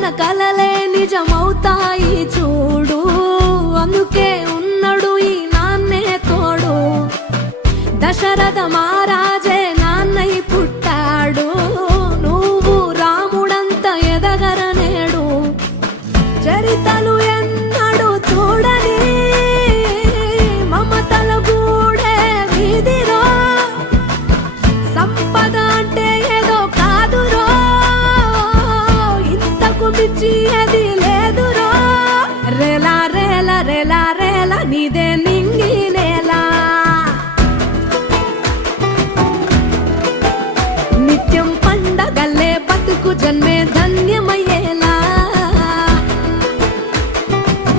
కన్న కలలే నిజమవుతాయి చూడు. అందుకే ఉన్నాడు ఈ నాన్నే తోడు. దశరథ మహారాజే నాన్నై పుట్టాడు. నువ్వు రాముడంత ఎదగరనేడు. చరితలు ఎన్నడు చూడని మమతల గూడే వీధిరో. సంపద అంటే ఏదో కాదురో, ఇంతకు మించి అది లేదురో. రేలా రేలా రేలా రేలా నీదే